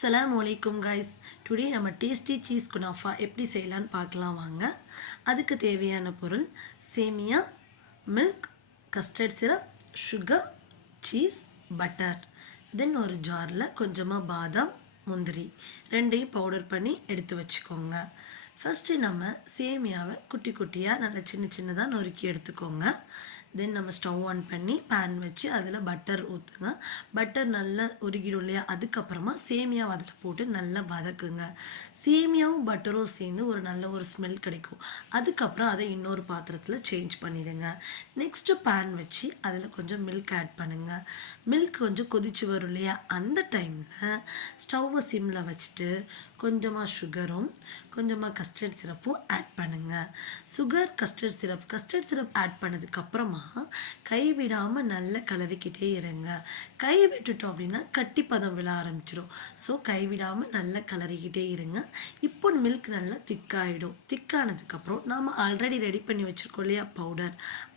Assalamualaikum guys. Today நம்ம tasty cheese குனாஃபா எப்படி செய்யலாம்னு பார்க்கலாம் வாங்க. அதுக்கு தேவையான பொருள் சேமியா, milk, custard syrup, sugar, cheese, butter. Then ஒரு ஜாரில் கொஞ்சமாக பாதாம், முந்திரி ரெண்டையும் பவுடர் பண்ணி எடுத்து வச்சுக்கோங்க. ஃபஸ்ட்டு நம்ம சேமியாவை குட்டி குட்டியாக நல்லா சின்ன சின்னதாக நொறுக்கி எடுத்துக்கோங்க. தென் நம்ம ஸ்டவ் ஆன் பண்ணி பேன் வச்சு அதில் பட்டர் ஊற்றுங்க. பட்டர் நல்லா உருகிடும் இல்லையா, அதுக்கப்புறமா சேமியாவை அதில் போட்டு நல்லா வதக்குங்க. சேமியாவும் பட்டரும் சேர்ந்து ஒரு நல்ல ஒரு ஸ்மெல் கிடைக்கும். அதுக்கப்புறம் அதை இன்னொரு பாத்திரத்தில் சேஞ்ச் பண்ணிவிடுங்க. நெக்ஸ்ட்டு பேன் வச்சு அதில் கொஞ்சம் மில்க் ஆட் பண்ணுங்கள். மில்க் கொஞ்சம் கொதிச்சு வரும் இல்லையா, அந்த டைமில் ஸ்டவ்வை சிம்மில் வச்சுட்டு கொஞ்சமாக சுகரும் கொஞ்சமாக கஸ்டர்ட் சிரப்பும் ஆட் பண்ணுங்கள். சுகர், கஸ்டர்ட் சிரப் ஆட் பண்ணதுக்கப்புறமா கைவிடாமல் நல்லா கலரிக்கிட்டே இருங்க. கை விட்டுட்டோம் அப்படின்னா கட்டி பதம் விழ ஆரம்பிச்சிடும். ஸோ கைவிடாமல் நல்லா கலரிக்கிட்டே இருங்க. இப்போ மில்க் நல்லா திக்காயிடும். திக்கானதுக்கப்புறம் நாம் ஆல்ரெடி ரெடி பண்ணி வச்சுருக்கோம் இல்லையா பவுடர்,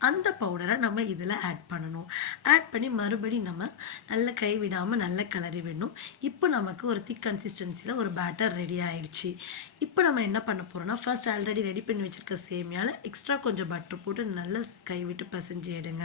அந்த பவுடரை நம்ம இதில் ஆட் பண்ணணும். ஆட் பண்ணி மறுபடியும் நம்ம நல்லா கைவிடாமல் நல்லா கிளறி விடணும். இப்போ நமக்கு ஒரு திக் கன்சிஸ்டன்சியில் ஒரு பேட்டர் ரெடி ஆகிடுச்சு. இப்போ நம்ம என்ன பண்ண போகிறோம்னா, ஃபர்ஸ்ட் ஆல்ரெடி ரெடி பண்ணி வச்சுருக்க சேமியாவில் எக்ஸ்ட்ரா கொஞ்சம் பட்டர் போட்டு நல்லா கைவிட்டு பசைஞ்சு எடுங்க.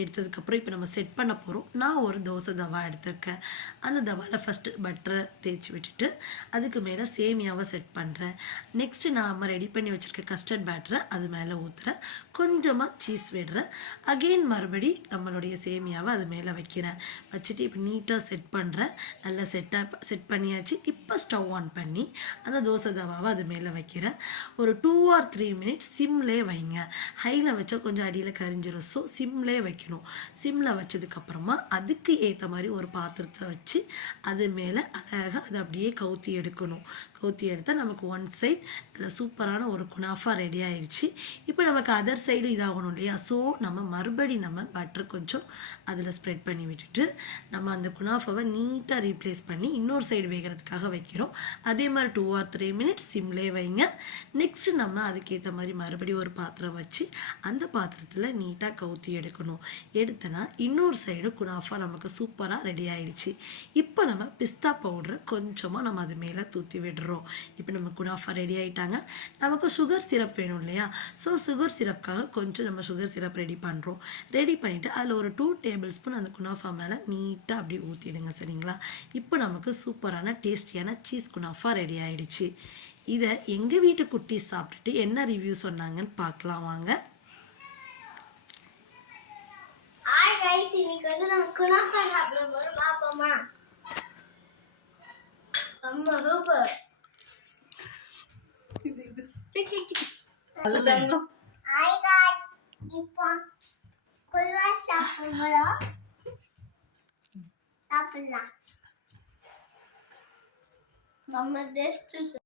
எடுத்ததுக்கப்புறம் இப்போ நம்ம செட் பண்ண போகிறோம். நான் ஒரு தோசை தவா எடுத்துருக்கேன். அந்த தவாவில் ஃபஸ்ட்டு பட்டரை தேய்ச்சி விட்டுட்டு அதுக்கு மேலே சேமியாவை செட் பண்ணுறேன். நெக்ஸ்ட்டு நாம் ரெடி பண்ணி வச்சுருக்க கஸ்டர்ட் பேட்டரை அது மேலே ஊற்றுறேன். கொஞ்சமாக சீஸ் விடுறேன். அகெயின் மறுபடி நம்மளுடைய சேமியாவை அது மேலே வைக்கிறேன். வச்சுட்டு இப்போ நீட்டாக செட் பண்ணுறேன். நல்லா செட் பண்ணியாச்சு. இப்போ ஸ்டவ் ஆன் பண்ணி அந்த தோசை தவாவை அது மேலே வைக்கிறேன். ஒரு 2 or 3 minutes சிம்லே வைங்க. ஹையில் வச்சா கொஞ்சம் அடியில் கரிஞ்சிடும். ஸோ சிம்லே வைக்கணும். சிம்மில் வச்சதுக்கப்புறமா அதுக்கு ஏற்ற மாதிரி ஒரு பாத்திரத்தை வச்சு அது மேலே அழகாக அதை அப்படியே கவுத்தி எடுக்கணும். கவுத்தி எடுத்தால் நமக்கு ஒன் சைட் நல்ல சூப்பரான ஒரு குனாஃபா ரெடி ஆகிடுச்சு. இப்போ நமக்கு அதர் சைடும் இதாகணும் இல்லையா, ஸோ நம்ம மறுபடி நம்ம பட்டர் கொஞ்சம் அதில் ஸ்ப்ரெட் பண்ணி விட்டுட்டு நம்ம அந்த குனாஃபாவை நீட்டாக ரீப்ளேஸ் பண்ணி இன்னொரு சைடு வேகிறதுக்காக வைக்கிறோம். அதே மாதிரி 2 or 3 minutes சிம்லே வைங்க. நெக்ஸ்ட்டு நம்ம அதுக்கேற்ற மாதிரி மறுபடியும் ஒரு பாத்திரம் வச்சு அந்த பாத்திரத்தில் நீட்டாக கவுத்தி எடுக்கணும். எடுத்தனா இன்னொரு சைடு குனாஃபா நமக்கு சூப்பராக ரெடி ஆகிடுச்சு. இப்போ நம்ம பிஸ்தா பவுடரை கொஞ்சமாக நம்ம அது மேலே தூற்றி விடுறோம். இப்போ நம்ம குனாஃபா ரெடி ஆகிட்டாங்க. நமக்கு சுகர் சிரப் வேணும் இல்லையா, ஸோ சுகர் சிரப்புக்காக கொஞ்சம் நம்ம சுகர் சிரப் ரெடி பண்ணுறோம். ரெடி பண்ணிவிட்டு அதில் ஒரு 2 tablespoon அந்த குனாஃபா மேலே நீட்டாக அப்படி ஊற்றிடுங்க. சரிங்களா, இப்போ நமக்கு சூப்பரான டேஸ்டியான சீஸ் குனாஃபா ரெடி ஆகிடுச்சு. இதை எங்கள் வீட்டு குட்டி சாப்பிட்டுட்டு என்ன ரிவ்யூ சொன்னாங்கன்னு பார்க்கலாம் வாங்க. இன்னைக்கு வந்து நம்ம குனாஃபா சாப்பிட போறோம். பாப்போமா? அம்மா சூப்பர். ஹாய் गाइस, இப்போ குல்வா சாப்பிடுறோம். சாப்பிடலாம். நம்ம டேஸ்ட்